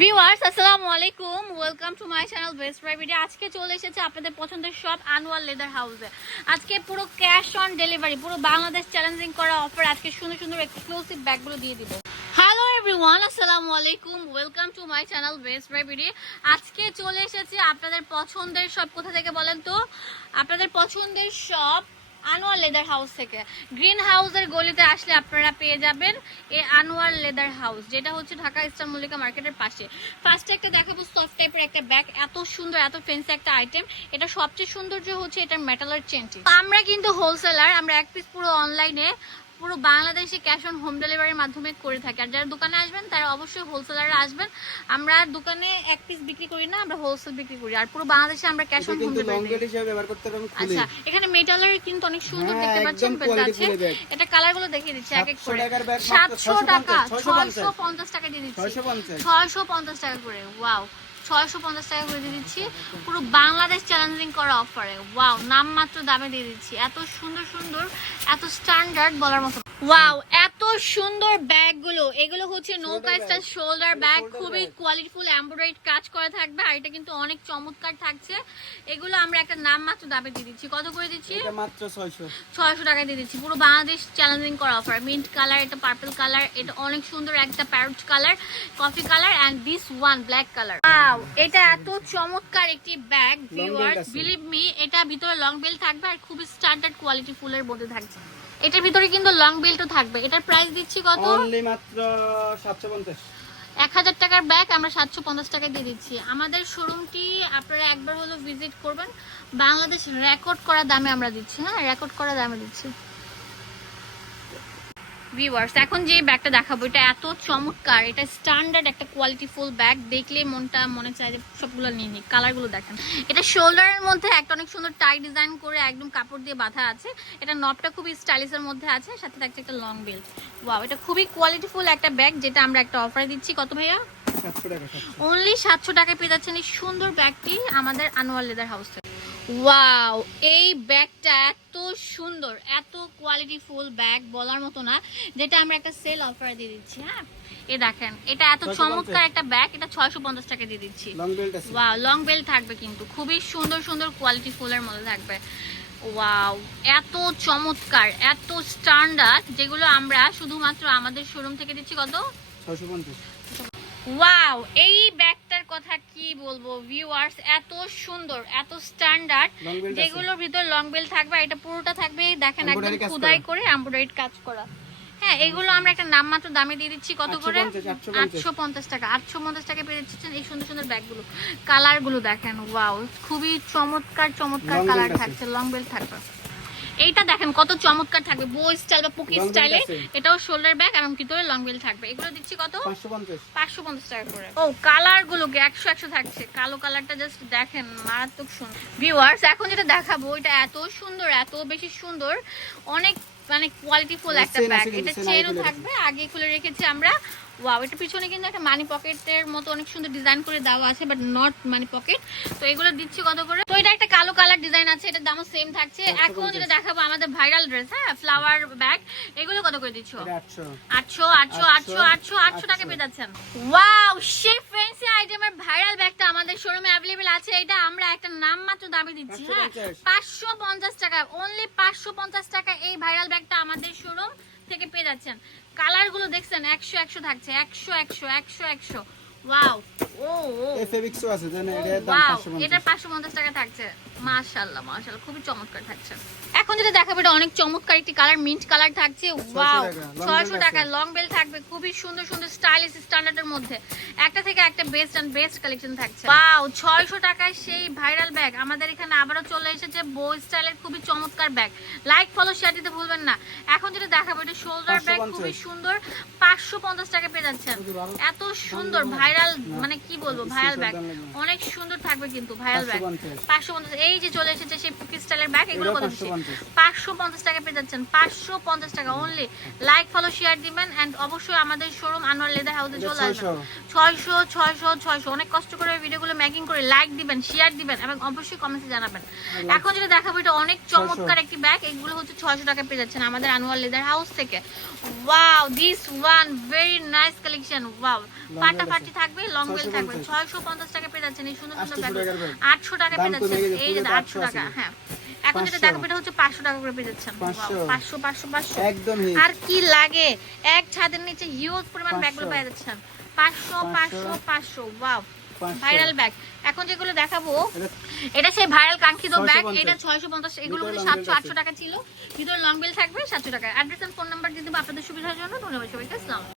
Viewers, আসসালামু আলাইকুম। Welcome to my channel best private আজকে চলে এসেছে আপনাদের পছন্দের সব আনোয়ার লেদার হাউসে আজকে পুরো ক্যাশ অন ডেলিভারি পুরো বাংলাদেশ চ্যালেঞ্জিং করা অফার আজকে সুন্দর সুন্দর এক্সক্লুসিভ ব্যাগগুলো দিয়ে দিব। হ্যালো এভরিওয়ান আসসালামু আলাইকুম। Welcome to my channel best private আজকে চলে এসেছে আপনাদের পছন্দের সব কোথা থেকে বলেন তো? আপনাদের পছন্দের সব আনোয়ার লেদার হাউস থেকে। গ্রিন হাউসের গলিতে আসলে আপনারা পেয়ে যাবেন এই আনোয়ার লেদার হাউস, যেটা হচ্ছে ঢাকা ইস্টার মল্লিকা মার্কেটের পাশে। ফার্স্টে একটা দেখাবো সফট টাইপের একটা ব্যাগ এত সুন্দর, এত ফেন্সি একটা আইটেম এটা সবচেয়ে সৌন্দর্য হচ্ছে এটা মেটালার চেনটি আমরা কিন্তু হোলসেলার আমরা এক পিস পুরো অনলাইনে পুরো বাংলাদেশে ক্যাশ অন হোম ডেলিভারির মাধ্যমে করে থাকি। আর যারা দোকানে আসবেন তারা অবশ্যই হোলসেলাররা আসবেন। আমরা দোকানে এক পিস বিক্রি করি না আমরা হোলসেল বিক্রি করি। আর পুরো বাংলাদেশে আমরা ক্যাশ অন হোম কিন্তু ডেলিভারি আচ্ছা এখানে মেটালের কিন্তু অনেক সুন্দর হ্যাঁ, দেখতে পাচ্ছেন আছে এটা কালারগুলো দেখিয়ে দিচ্ছি এক এক করে। টাকার 700 টাকা 650 650 টাকা দিয়ে দিচ্ছি। 650 650 টাকা করে ওয়াও 650 টাকা করে দিয়ে দিচ্ছি। পুরো বাংলাদেশ চ্যালেঞ্জিং করা অফারে ওয়াও নামমাত্র দামে দিয়ে দিচ্ছি। এত সুন্দর সুন্দর, এত স্ট্যান্ডার্ড বলার মতো ওয়াও এত সুন্দর ব্যাগগুলো। এগুলো হচ্ছে নৌকা। স্টাইল শোল্ডার ব্যাগ খুবই কোয়ালিটিফুল এমব্রয়ডারি কাজ করা থাকবে আর এটা কিন্তু অনেক চমৎকার থাকছে। এগুলো আমরা একটা নামমাত্র দামে দিয়ে দিচ্ছি। কত করে দিচ্ছি? মাত্র 600 ছয়শো টাকা দিয়ে দিচ্ছি। পুরো বাংলাদেশ চ্যালেঞ্জিং করা অফার মিন্ট কালার এটা পার্পল কালার এটা অনেক সুন্দর একটা parrot colour coffee colour and this one black colour এটা এত চমৎকার একটি ব্যাগ ভিউয়ার্স। বিলিভ মি এটা ভিতরে লং বেল থাকবে আর খুবই স্ট্যান্ডার্ড কোয়ালিটি ফুলের মধ্যে থাকছে। এটার ভিতরে কিন্তু লং বেল্টও থাকবে। এটার প্রাইস দিচ্ছি কত? অনলি মাত্র 750 এক হাজার টাকার ব্যাগ আমরা সাতশো পঞ্চাশ টাকা দিয়ে দিচ্ছি। আমাদের শোরুমটি আপনারা একবার হলো ভিজিট করবেন। বাংলাদেশ রেকর্ড করা দামে আমরা দিচ্ছি হ্যাঁ? রেকর্ড করা দামে দিচ্ছি। ভিউয়ার্স এখন যে ব্যাগটা দেখাবো এটা এত চমৎকার এটা স্ট্যান্ডার্ড একটা কোয়ালিটি ফুল ব্যাগ দেখলে মনটা মনে চায় যে সবগুলো নিয়ে নিই কালারগুলো দেখেন। এটা শোল্ডারের মধ্যে একটা অনেক সুন্দর টাই ডিজাইন করে একদম কাপড় দিয়ে বাঁধা আছে এটা নবটা খুবই স্টাইলিশের মধ্যে আছে সাথে থাকছে একটা লং বেল্ট ওয়াও এটা খুবই কোয়ালিটি ফুল একটা ব্যাগ যেটা আমরা একটা অফারে দিচ্ছি। কত ভাইয়া? 700 টাকা অনলি সাতশো টাকায় পেয়ে যাচ্ছেন এই সুন্দর ব্যাগটি আমাদের আনোয়ার লেদার হাউস থেকে। ওয়াও এই ব্যাগটা এত সুন্দর এত কোয়ালিটি ফুল ব্যাগ বলার মতো না যেটা আমরা একটা সেল অফার দিয়ে দিচ্ছি হ্যাঁ? এ দেখেন এটা এত চমৎকার একটা ব্যাগ এটা ছয়শো পঞ্চাশ টাকা দিয়ে দিচ্ছি। লং বেল্ট আছে। ওয়াও লং বেল থাকবে কিন্তু খুবই সুন্দর সুন্দর কোয়ালিটি ফুলের মধ্যে থাকবে। ওয়াও এত চমৎকার এত স্ট্যান্ডার্ড যেগুলো আমরা শুধুমাত্র আমাদের শোরুম থেকে দিচ্ছি কত? 650 ওয়াও এই ব্যাগটার কথা কি বলব? ভিউয়ার্স এত সুন্দর এত স্ট্যান্ডার্ড যেগুলোর ভিতর লং বেল থাকবে এটা পুরোটা থাকবে দেখেন একদম খোদাই করে। এমব্রয়ডারি কাজ করা। হ্যাঁ এগুলো আমরা একটা নামমাত্র দামে দিয়ে দিচ্ছি কত করে? 850, 850 আটশো পঞ্চাশ টাকা। আটশো পঞ্চাশ টাকা পেয়ে দিচ্ছেন এই সুন্দর সুন্দর ব্যাগগুলো। কালারগুলো দেখেন ওয়াও খুবই চমৎকার চমৎকার কালার থাকছে লং বেল থাকবে। এইটা দেখেন কত চমৎকার থাকবে। বো স্টাইল বা পুকি স্টাইলে এটাও শোল্ডার ব্যাগ এবং ভিতরে লং বেল থাকবে। এগুলো দিচ্ছি কত? 550 পাঁচশো পঞ্চাশ টাকা করে। ও কালার গুলোকে একশো একশো থাকছে। কালো কালারটা জাস্ট দেখেন মারাত্মক সুন্দর ভিউয়ার্স এখন যেটা দেখাবো এটা এত সুন্দর এত বেশি সুন্দর। অনেক মানে কোয়ালিটি ফুল একটা ব্যাগ এটা চেনও থাকবে। আগে খুলে রেখেছি আমরা। ওয়াও এটা পিছনে কিন্তু একটা মানি পকেটের মতো অনেক সুন্দর ডিজাইন করে দেওয়া আছে বাট নট মানি পকেট তো এগুলো দিচ্ছি কত করে? তো এটা একটা কালো কালার ডিজাইন আছে এটার দামও সেম থাকছে। এখন যেটা দেখাবো আমাদের ভাইরাল ড্রেস হ্যাঁ ফ্লাওয়ার ব্যাগ এগুলো কত করে দিচ্ছ? এটা 800 আটশো আটশো আটশো। আটশো আটশো টাকা পেয়ে যাচ্ছেন। ওয়াও সেই ফ্যান্সি আইটেমের ভাইরাল ব্যাগটা আমাদের শোরুমে অ্যাভেলেবেল আছে। এটা আমরা একটা নাম মাত্র দামে দিচ্ছি হ্যাঁ? 550 পাঁচশো পঞ্চাশ টাকা অনলি পাঁচশো পঞ্চাশ টাকা এই ভাইরাল ব্যাগটা আমাদের শোরুম থেকে পেয়ে যাচ্ছেন। কালারগুলো দেখছেন একশো একশো থাকছে একশো একশো একশো একশো। ওয়াও এফএবিক্স আছে জানেন এটার দাম 550 এটা পাঁচশো পঞ্চাশ টাকা থাকছে। মাশাল্লাহ মাশাল্লাহ খুবই চমৎকার থাকছে। এখন যেটা দেখাবো এটা অনেক চমৎকার একটি কালার মিন্ট কালার থাকছে। ওয়াও টাকা, long ছয়শো belt টাকা লং বেল থাকবে খুবই সুন্দর সুন্দর স্টাইলিশ স্ট্যান্ডার্ডের মধ্যে। একটা থেকে একটা বেস্ট অ্যান্ড বেস্ট কালেকশন থাকছে। ওয়াও ছয়শো টাকায় সেই ভাইরাল ব্যাগ আমাদের এখানে আবারও চলে এসেছে বো স্টাইলের খুবই চমৎকার ব্যাগ লাইক ফলো শেয়ার দিতে ভুলবেন না। এখন যেটা দেখাবো এটা শোল্ডার ব্যাগ খুবই সুন্দর। পাঁচশো পঞ্চাশ টাকা পেয়ে যাচ্ছেন। এত সুন্দর ভাইরাল মানে কি বলব ভাইরাল ব্যাগ অনেক সুন্দর থাকবে কিন্তু ভাইরাল ব্যাগ পাঁচশো পঞ্চাশ। এই যে চলে এসেছে সেই ক্রিস্টালের ব্যাগ এগুলো কত দিচ্ছে? 550 পাঁচশো পঞ্চাশ টাকা পেয়ে যাচ্ছেন পাঁচশো পঞ্চাশ টাকা অনলি লাইক ফলো শেয়ার দিবেন এন্ড অবশ্যই আমাদের শোরুম আনোয়ার লেদার হাউসে চলে আসবেন। ছয়শো। ছয়শো ছয়শো অনেক কষ্ট করে ভিডিওগুলো মেকিং করে লাইক দিবেন শেয়ার দিবেন এবং অবশ্যই কমেন্টে জানাবেন। এখন যেটা দেখাবো এটা অনেক চমৎকার একটি ব্যাগ এগুলো হচ্ছে ছয়শো টাকা পেয়ে যাচ্ছেন আমাদের আনোয়ার লেদার হাউস থেকে। Wow this one very nice collection wow ফাটাফাটি থাকবে লং বেল থাকবে। 650 ছয়শো পঞ্চাশ টাকা পেয়ে যাচ্ছেন এই সুন্দর সুন্দর 800 ব্যাগ আটশো টাকা পেয়ে যাচ্ছেন। এই যে আটশো টাকা হ্যাঁ। এখন যেটা 500 এটা হচ্ছে পাঁচশো টাকা করে পেয়ে যাচ্ছেন। 500 পাঁচশো পাঁচশো পাঁচশো। একদম আর কি লাগে? এক ছাদের নিচে হিউজ পরিমাণ 500 ব্যাগগুলো পেয়ে যাচ্ছেন ওয়াও ভাইরাল ব্যাগ এখন যেগুলো দেখাবো এটা সেই ভাইরাল কাঙ্ক্ষিত ব্যাগ এটা ছয়শো পঞ্চাশ এগুলো ভিতরে কিন্তু সাতশো আটশো টাকা ছিল। ভিতরে লং বেল থাকবে সাতশো টাকা। অ্যাড্রেস এন্ড ফোন নাম্বার দিয়ে দেবো আপনাদের সুবিধার জন্য। ধন্যবাদ সবাইকে আসসালাম